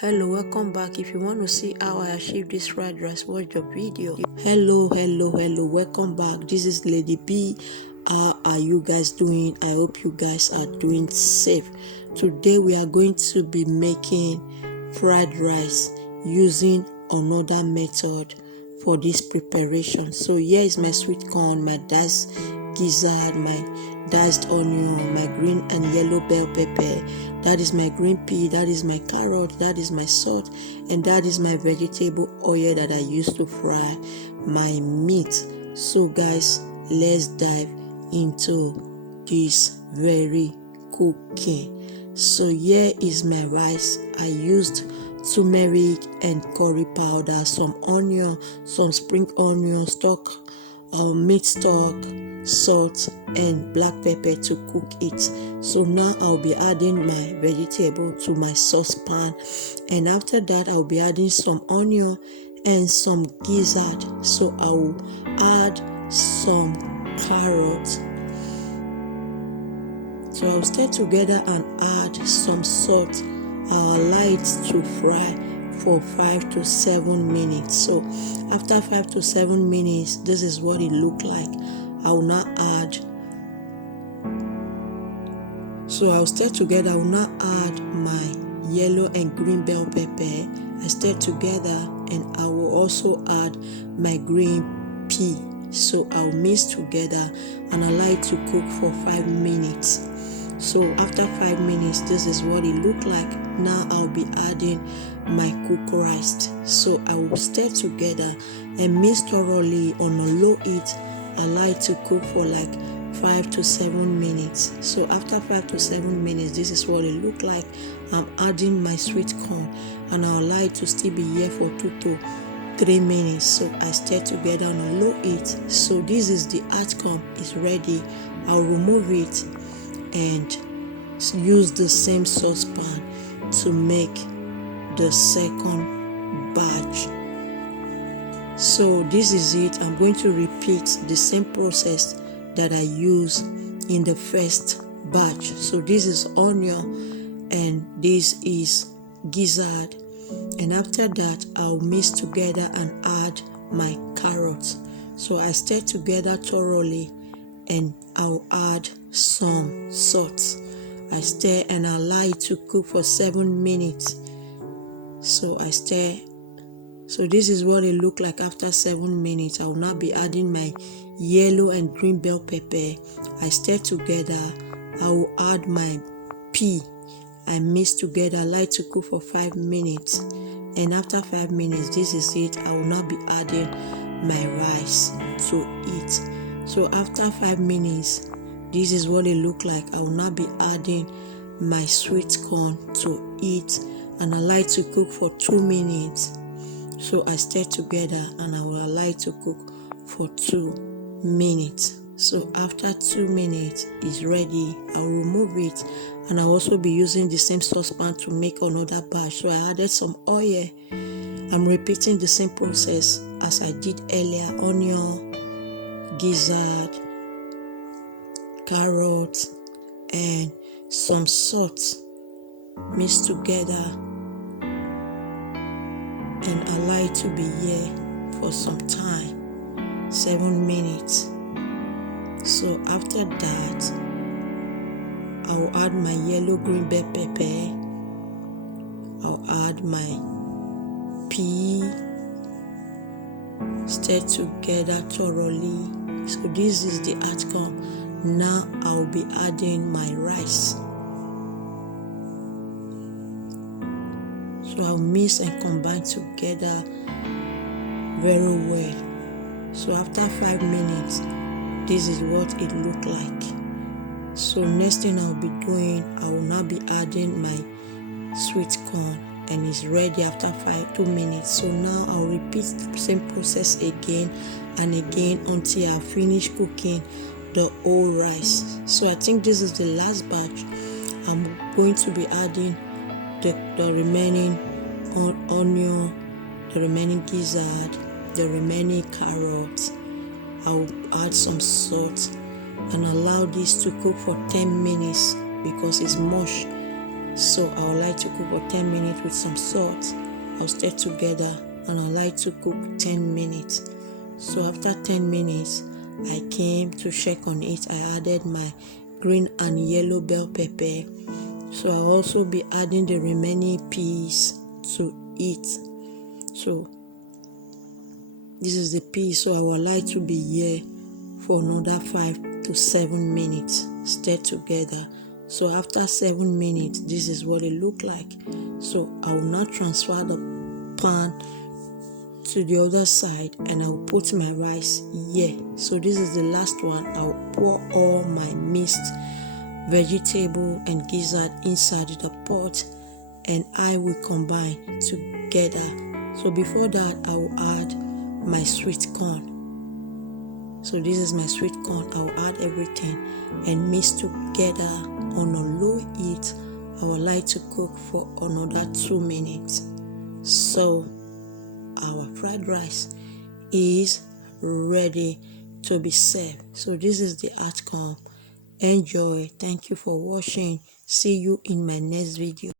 Hello, welcome back. If you want to see how I achieve this fried rice, watch the video. Hello, welcome back. This is Lady B. How are you guys doing? I hope you guys are doing safe. Today we are going to be making fried rice using another method for this preparation. So here is my sweet corn, my diced gizzard, my diced onion, my green and yellow bell pepper. That is my green pea, that is my carrot, that is my salt, and that is my vegetable oil that I use to fry my meat. So guys, let's dive into this very cooking. So here is my rice. I used turmeric and curry powder, some onion, some spring onion stock, meat stock, salt and black pepper to cook it. So now I'll be adding my vegetable to my saucepan, and after that I'll be adding some onion and some gizzard. So I will add some carrots. So I'll stir together and add some salt. I'll allow it to fry for 5 to 7 minutes. So after 5 to 7 minutes, this is what it looked like. I will now add, so I'll stir together. I will now add my yellow and green bell pepper. I stir together, and I will also add my green pea. So I'll mix together and allow it to cook for 5 minutes. So after 5 minutes, this is what it looked like. Now I'll be adding my cooked rice. So I will stir together and mix thoroughly on a low heat. Allow it to cook for like 5 to 7 minutes. So after 5 to 7 minutes, this is what it looked like. I'm adding my sweet corn, and I'll allow it to still be here for 2 to 3 minutes. So I stir together on a low heat. So this is the outcome. It's ready. I'll remove it and use the same saucepan to make the second batch. So this is it. I'm going to repeat the same process that I used in the first batch. So this is onion and this is gizzard, and after that I'll mix together and add my carrots. So I stir together thoroughly, and I'll add some salt. I stir and allow it to cook for 7 minutes. So I stir. So this is what it looked like after 7 minutes. I will now be adding my yellow and green bell pepper. I stir together. I will add my pea. I mix together, allow it to cook for 5 minutes. And after 5 minutes, this is it. I will now be adding my rice to it. So after 5 minutes, this is what it looked like. I will now be adding my sweet corn to it and allow it to cook for 2 minutes. So I stir together and I will allow it to cook for 2 minutes. So after 2 minutes it's ready, I'll remove it, and I'll also be using the same saucepan to make another batch. So I added some oil. I'm repeating the same process as I did earlier. Onion, gizzard, carrots, and some salt mixed together, and allow it to be here for some time, 7 minutes. So after that, I will add my yellow green bell pepper. I'll add my pea, stir together thoroughly. So this is the outcome. Now I'll be adding my rice. So I'll mix and combine together very well. So after 5 minutes, this is what it looked like. So next thing I'll be doing, I will now be adding my sweet corn, and it's ready after 2 minutes. So now I'll repeat the same process again and again until I finish cooking the whole rice. So I think this is the last batch. I'm going to be adding the remaining onion, the remaining gizzard, the remaining carrots. I'll add some salt and allow this to cook for 10 minutes because it's mush. So I would like to cook for 10 minutes with some salt. I'll stir together and I like to cook 10 minutes. So after 10 minutes, I came to check on it. I added my green and yellow bell pepper. So I'll also be adding the remaining peas to it. So this is the peas. So I would like to be here for another 5 to 7 minutes. Stir together. So after 7 minutes, this is what it looked like. So I will now transfer the pan to the other side and I will put my rice here. So this is the last one. I will pour all my mixed vegetable and gizzard inside the pot and I will combine together. So before that, I will add my sweet corn. So this is my sweet corn. I will add everything and mix together on a low heat. I would like to cook for another 2 minutes. So our fried rice is ready to be served. So this is the outcome. Enjoy. Thank you for watching. See you in my next video.